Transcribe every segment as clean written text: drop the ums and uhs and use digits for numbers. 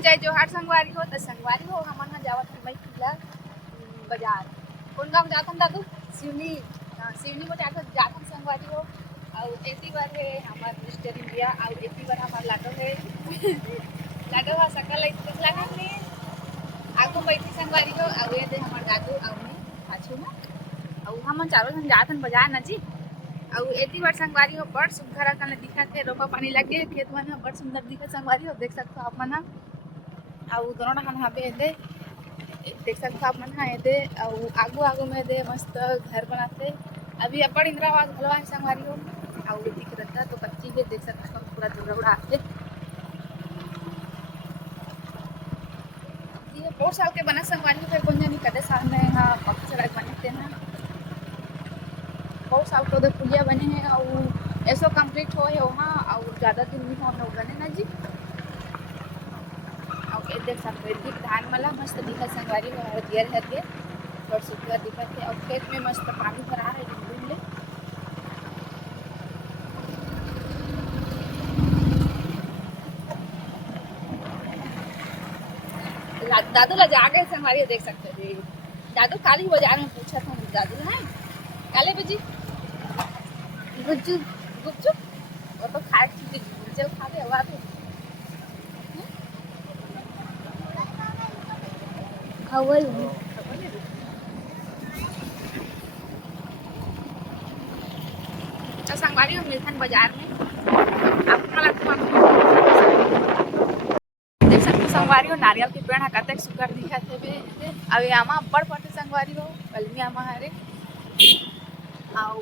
जाए जो हर संगवारी हो तो संगवारी हो हमन ह जावत हन भाई किला बाजार कौन गाँव जाथन दादू सिवनी सिवनी में जाथन संगवारी हो और एती बार है हमार मिस्टर इंडिया और एती बार हमार लाडो है लाडो हा सकल देखला नहीं आगू बैठी संगवारी हो और ये दे हमार दादू और मैं पाछू में और हमन चारों जन जाथन बाजार न जी और एती बार संगवारी हो बड़ सुघर कने दिखत है रोपा पानी लग गए खेत मन बड़ सुंदर दिखत संगवारी हो देख सकते हो आप मन और दोनों हन हाबे दे देख सकते हो आप मन हा दे और आगू आगू में दे मस्त घर बनाते अभी अपड़ इंद्रावास भलवा संगवारी हो और दिख रहता तो कच्ची है देख सकते हो पूरा दुर्गौड़ा आते ये बहुत साल के बना संगवारी फिर कौन जानी कदे साल में हाँ पक्की सड़क बनते हैं बहुत साल के उधर पुलिया बने हैं और ऐसा कंप्लीट हो है वहाँ और ज़्यादा दिन नहीं होने बने ना जी और ये देख सकते हो धान वाला मस्त दिखत संगवारी हो हरियर हरियर और सुंदर दिखत है और खेत में मस्त पानी भरा है डूब ले दादू ला जाके संगवारी देख सकते थे दादू काली बाजार में पूछा था दादू है काले बजी गुपचुप गुपचुप वो तो खाए गुपचुप खा दे हुआ तो खबर तो संगवारी में मिलथन बाजार में आपको लगता देख सकते संगवारी हो नारियल के पेड़ कतक सुकर दिखत है अब आमा बड़ पड़ते संगवारी हो कलमी आमा हरे और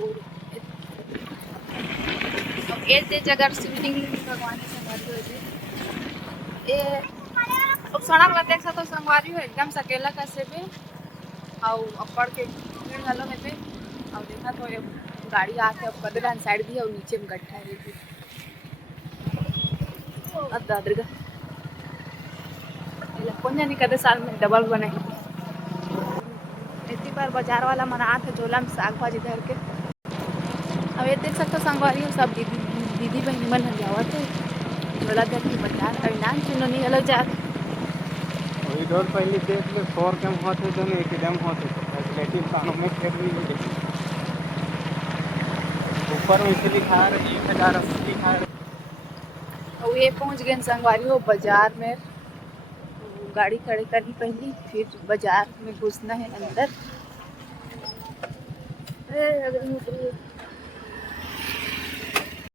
ये जे जगह शिवलिंग भगवान संगवारी हो ये अब सड़क ला देख सकते संगवारी हो एकदम सकेला का से भी और अपर के भीड़ हलो में पे और देखा तो ये गाड़ी आके अब कदर साइड भी और नीचे में गड्ढा है अब दादरगा कौन जानी कदे साल में डबल बने इतनी बार बाजार वाला मना थे झोला में साग भाजी धर के अब ये देख सकते संगवारी हो सब दीदी बहनी मन जावत है झोला धर के बाजार का नाम चुनो नहीं हलो जा इधर पहले देख ले 4 कम होते तो नहीं एकदम होते फैसिलिटी कानों में फिर भी ऊपर में से लिखा है 1080 लिखा है और ये पहुंच गए संगवारी हो बाजार में गाड़ी खड़ी करनी पहली फिर बाजार में घुसना है अंदर